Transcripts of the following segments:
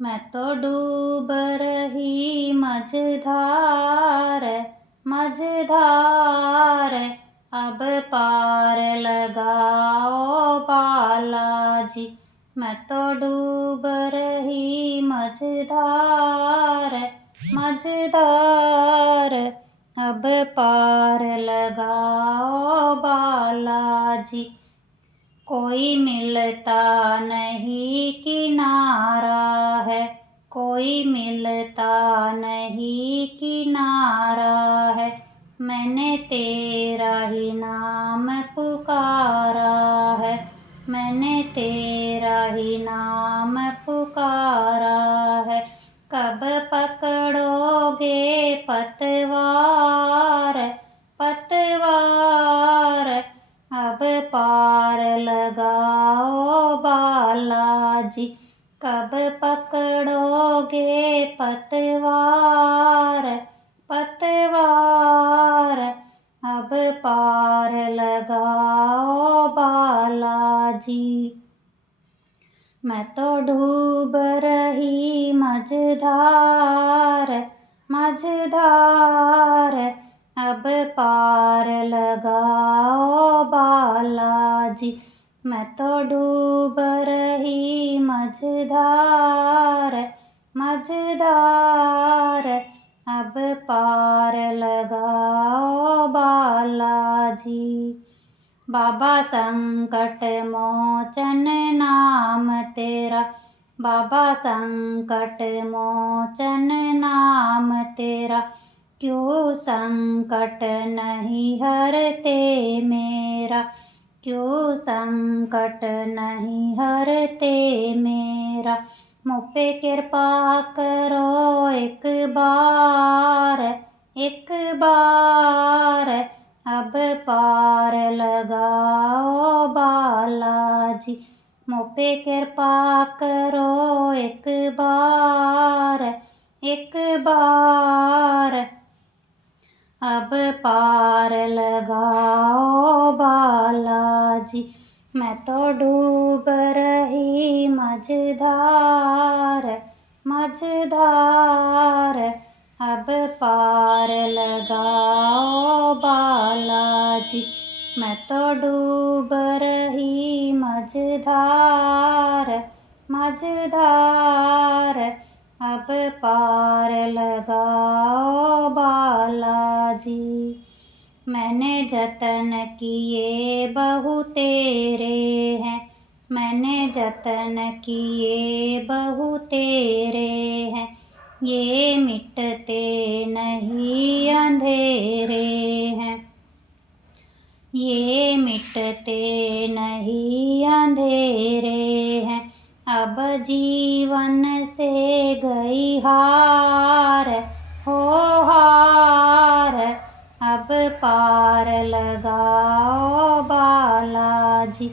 मैं तो डूब रही मझधार मझधार, अब पार लगाओ बालाजी। मैं तो डूब रही मझधार मझधार, अब पार लगाओ बालाजी। कोई मिलता नहीं किनारा है, कोई मिलता नहीं किनारा है। मैंने तेरा ही नाम पुकारा है, मैंने तेरा ही नाम पुकारा है। कब पकड़ोगे पतवार पतवार, अब पार लगाओ बालाजी। कब पकड़ोगे पतवार पतवार, अब पार लगाओ बालाजी। मैं तो डूब रही मझधार मझधार, अब पार लगाओ बालाजी। मैं तो डूब रही मझधार मझधार, अब पार लगाओ बालाजी। बाबा संकट मोचन नाम तेरा, बाबा संकट मोचन नाम तेरा। क्यों संकट नहीं हरते मेरा, क्यों संकट नहीं हरते मेरा। मुझ पे कृपा करो एक बार, अब पार लगाओ बालाजी। मुझ पे कृपा करो एक बार, अब पार लगाओ बालाजी। मैं तो डूब रही मझधार मझधार, अब पार लगाओ बालाजी। मैं तो डूब रही मझधार मझधार, अब पार लगाओ बालाजी। मैंने जतन किए बहु तेरे हैं, मैंने जतन किए बहु तेरे हैं। ये मिटते नहीं अंधेरे हैं, ये मिटते नहीं अंधेरे हैं। अब जीवन से गई हार हो हार, अब पार लगाओ बालाजी।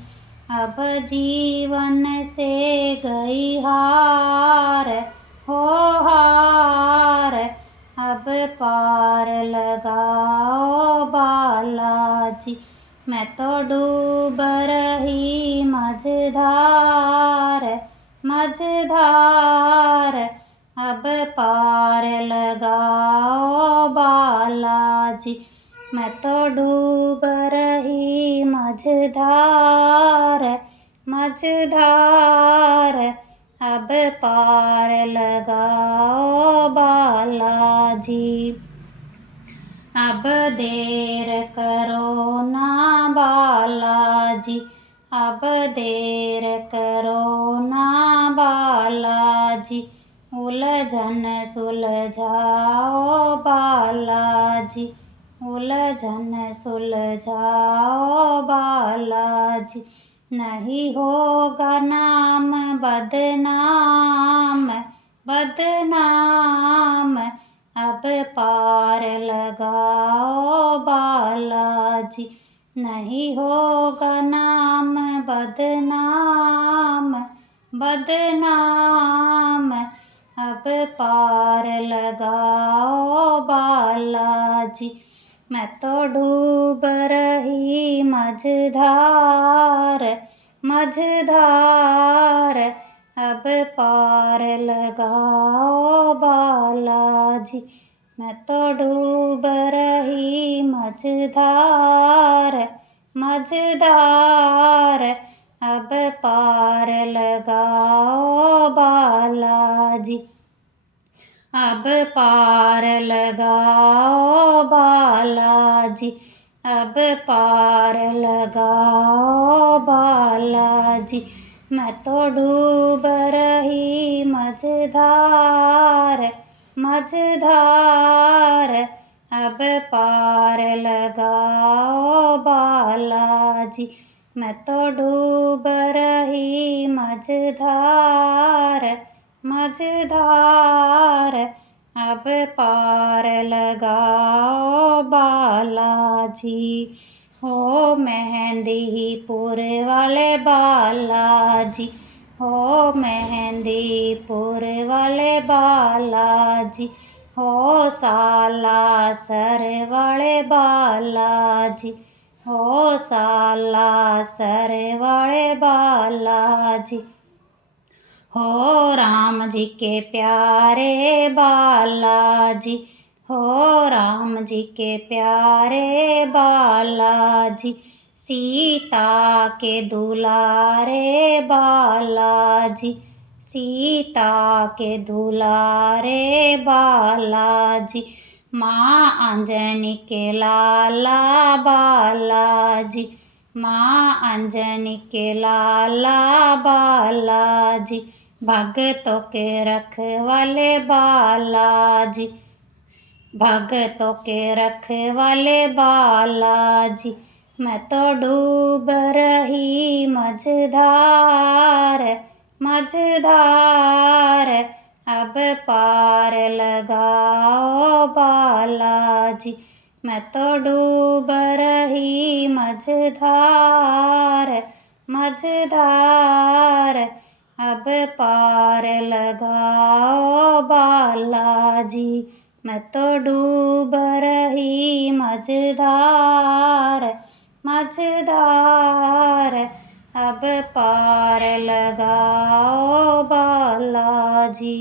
अब जीवन से गई हार हो हार, अब पार लगाओ बालाजी। मैं तो डूब रही मझधार मझधार, अब पार लगाओ बालाजी। मैं तो डूब रही मझधार मझधार, अब पार लगाओ बालाजी। अब देर करो ना बालाजी, अब देर करो ना बालाजी। उलझन सुलझाओ बालाजी, उलझन सुलझाओ बालाजी। नहीं होगा नाम बदनाम बदनाम, अब पार लगाओ बालाजी। नहीं होगा नाम बदनाम बदनाम, अब पार लगाओ बालाजी। मैं तो डूब रही मझधार मझधार, अब पार लगाओ बालाजी। मैं तो डूब रही मझधार मझधार, अब पार लगाओ बालाजी। अब पार लगाओ बालाजी, अब पार लगाओ बालाजी। मैं तो डूब रही मझधार मझधार, अब पार लगाओ बालाजी। मैं तो डूब रही मझधार मझधार, अब पार लगाओ बालाजी। हो मेहंदीपुर वाले बालाजी, हो मेहंदीपुर वाले बालाजी, हो सालासर वाले बालाजी, हो सालासर वाले बालाजी। हो राम जी के प्यारे बालाजी, हो राम जी के प्यारे बालाजी। सीता के दुलारे बालाजी, सीता के दुलारे बालाजी। माँ अंजनी के लाला बालाजी, माँ अंजनी के लाला बालाजी। भगतों के रखवाले बालाजी, भगतों के रखवाले बालाजी। मैं तो डूब रही मझधार मझधार, अब पार लगाओ बालाजी। मैं तो डूब रही मझधार मझधार, अब पार लगाओ बालाजी। मैं तो डूब रही मझधार मझधार, अब पार लगाओ बालाजी।